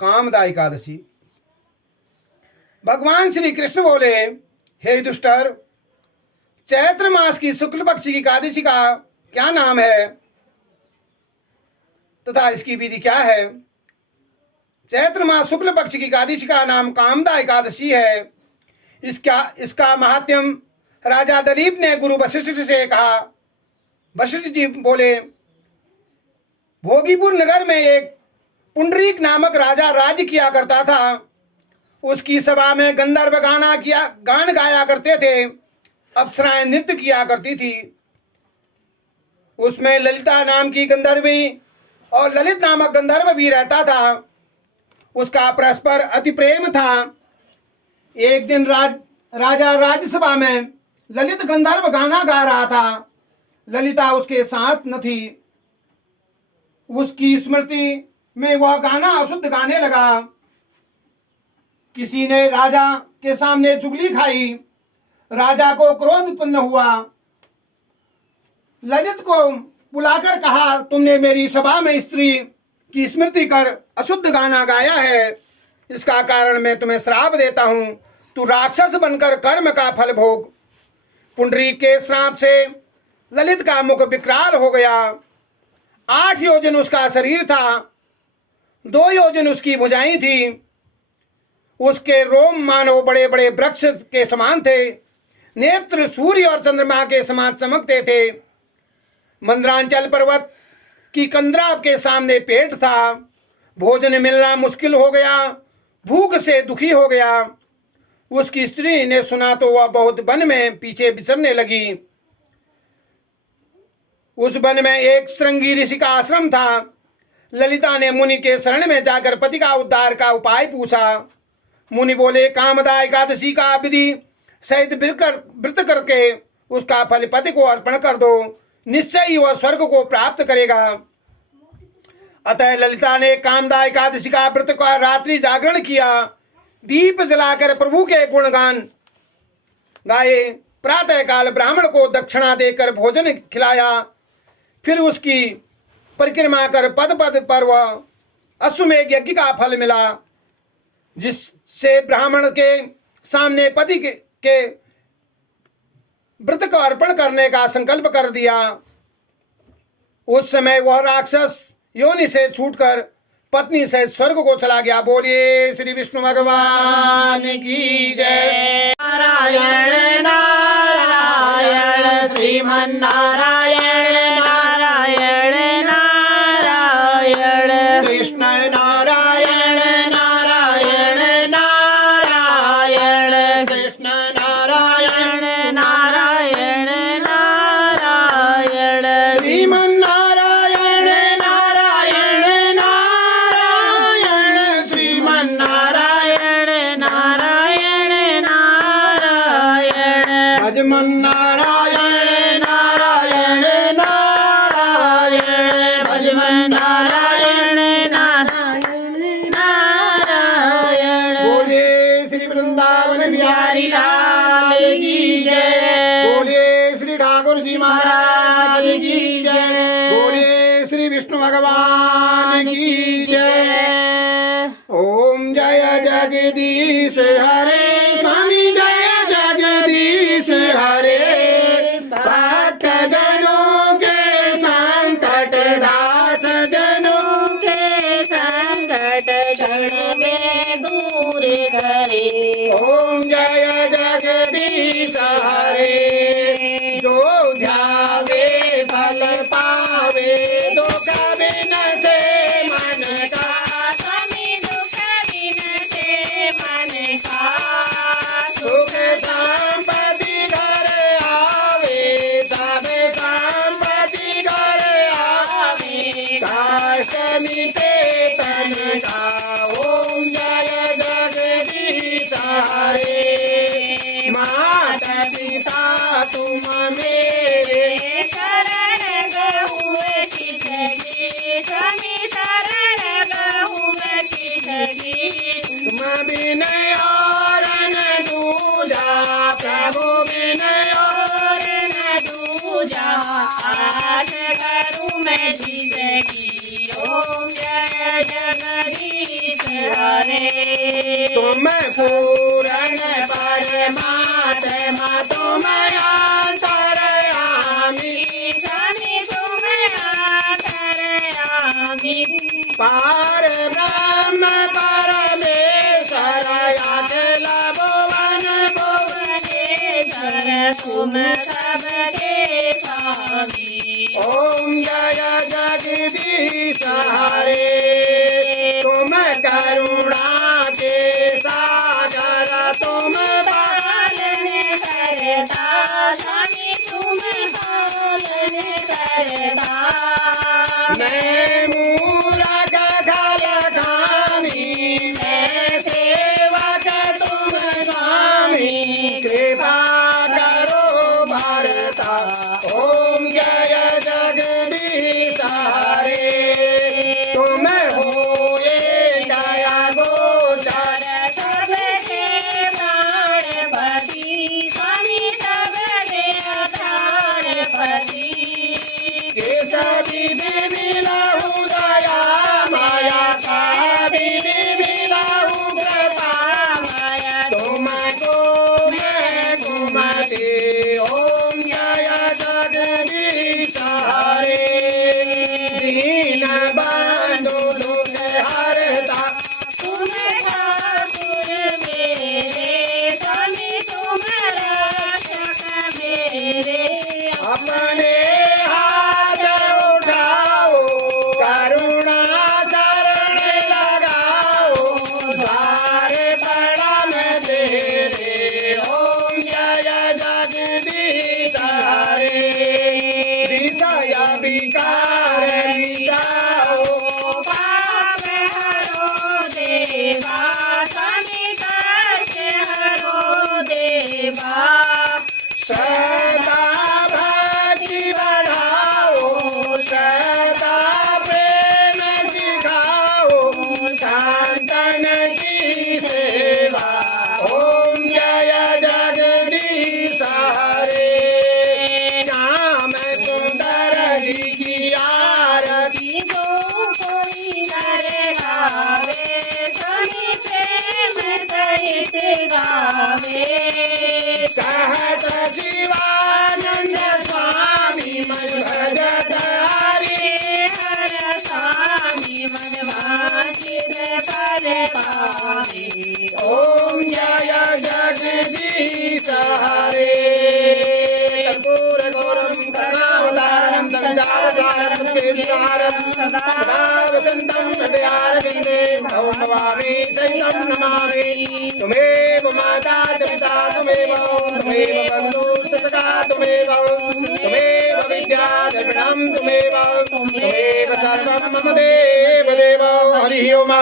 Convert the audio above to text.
कामदा एकादशी। भगवान श्री कृष्ण बोले, हे दुष्टर, चैत्र मास की शुक्ल पक्ष की एकादशी का क्या नाम है तथा इसकी विधि क्या है? चैत्र मास शुक्ल पक्ष की एकादशी का नाम कामदा एकादशी है। इसका महात्म्य राजा दिलीप ने गुरु वशिष्ठ से कहा। वशिष्ठ जी बोले, भोगीपुर नगर में एक पुंडरीक नामक राजा राज्य किया करता था। उसकी सभा में गंधर्व गान गाया करते थे, अप्सराएं नृत्य किया करती थी। उसमें ललिता नाम की गंधर्वी और ललित नामक गंधर्व भी रहता था। उसका परस्पर अति प्रेम था। एक दिन राजा राज्यसभा में ललित गंधर्व गाना गा रहा था। ललिता उसके साथ न थी। उसकी स्मृति में वह गाना अशुद्ध गाने लगा। किसी ने राजा के सामने चुगली खाई। राजा को क्रोध उत्पन्न हुआ। ललित को बुलाकर कहा, तुमने मेरी सभा में स्त्री की स्मृति कर अशुद्ध गाना गाया है। इसका कारण मैं तुम्हें श्राप देता हूं। तू राक्षस बनकर कर्म का फल भोग। पुंडरीक के श्राप से ललित का मुख विकराल हो गया। 8 योजन उसका शरीर था, 2 योजन उसकी भुजाएं थी। उसके रोम मानो बड़े बड़े वृक्ष के समान थे। नेत्र सूर्य और चंद्रमा के समान चमकते थे। मंदरांचल पर्वत की कंदरा के सामने पेट था। भोजन मिलना मुश्किल हो गया। भूख से दुखी हो गया। उसकी स्त्री ने सुना तो वह बहुत वन में पीछे विचरने लगी। उस वन में एक श्रृंगी ऋषि का आश्रम था। ललिता ने मुनि के शरण में जाकर पति का उद्धार का उपाय पूछा। मुनि बोले, कामदा एकादशी का विधि सहित व्रत करके उसका फल पति को अर्पण कर दो। निश्चय ही वह स्वर्ग को प्राप्त करेगा। अतः ललिता ने कामदा एकादशी का व्रत का रात्रि जागरण किया। दीप जलाकर प्रभु के गुणगान गाए। प्रातः काल ब्राह्मण को दक्षिणा देकर भोजन खिलाया। फिर उसकी परिक्रमा कर पद पद पर वह अश्वमेध यज्ञ का फल मिला, जिससे ब्राह्मण के सामने पति के व्रत को अर्पण करने का संकल्प कर दिया। उस समय वह राक्षस योनि से छूटकर पत्नी सहित स्वर्ग को चला गया। बोलिए श्री विष्णु भगवान की जय। नारायण नारायण श्रीमन नारायण नारायण नारायण कृष्ण नारायण नारायण नारायण कृष्ण नारायण नारायण नारायण श्रीमन नारायण नारायण नारायण श्रीमन नारायण नारायण नारायण भजमन नारायण नारायण नारायण भजमन नारायण नारायण नारायण बोलिए श्री वृंदावन बिहारी लाल की जय। बोलिए श्री ठाकुर जी महाराज की जय। बोलिए श्री विष्णु भगवान की जय। ओम जय जगदीश हरे स्वामी जय जगदीश हरे। भक्त जनों के संकट दास जनों के संकट क्षण में दूर करे। ओम जय जगदीश हरे। जो ध्यावे फल पावे दुख बिन से मन का। स्वामी दुख बिन से मन का सुख संपत्ति घर आवे। सब संपत्ति घर आवे। कष्ट मिटे तन का। ओम जय जगदीश हरे। माता पिता तुम मेरे शरण गहूँ किसकी स्वामी शरण गहूँ किसकी तुम बिन और न दूजा। प्रभु बिन और न दूजा आठ करूँ मैं जिंदगी। ओम जय जगदीश पर ब्रह्म परमेश्वर अखिल भुवन भुवनेश्वर तुम सबके स्वामी। ओम जय जगदीश हरे तुम करुणा के सागर तुम पालन करता स्वामी तुम पालन करता। मैं मूरख खल खामी मैं सेवक तुम स्वामी कृपा करो भरता। ओम जय जगदीश हरे तुम हो ये दया गोचर सबके प्राणपति स्वामी सबके प्राणपति। केश विधि मिलहु दया माया का विधि मिलहु कृपा माया तुमको मैं घुमते। ओम जय जगदीश हरे दीन बंधु दुख हरता। तुम ठाकुर मेरे स्वामी तुम रक्षक मेरे। अपने हाथ उठाओ करुणा चरण लगाओ द्वार बड़ा मैं तेरे। ओम जय जगदीश हरे विषय विकार मिटाओ पाप हरो देवा स्वामी कष्ट हरो देवा। सदा भक्ति बढ़ाओ सदा प्रेम सिखाओ संतन की सेवा। ओम जय जगदीश हरे श्याम सुंदर जी की आरती जो कोई नर गावे स्वामी प्रेम सहित गावे। कहत शिवानंद स्वामी मन भजत हरि हर स्वामी मन वांछित फल पावे। ओम जय जगदीश हरे कर्पूर गौरम करुणावतारम संसार सारम केदारम सदा वसंतम हृदयारविंदे भवं भवामि सहितं नमामि। तुमेव माता च पिता तुमेव बन्धु च सखा तुमेव विद्या दर्पणं तुमेव सर्वं मम देव देव। हरि ओम।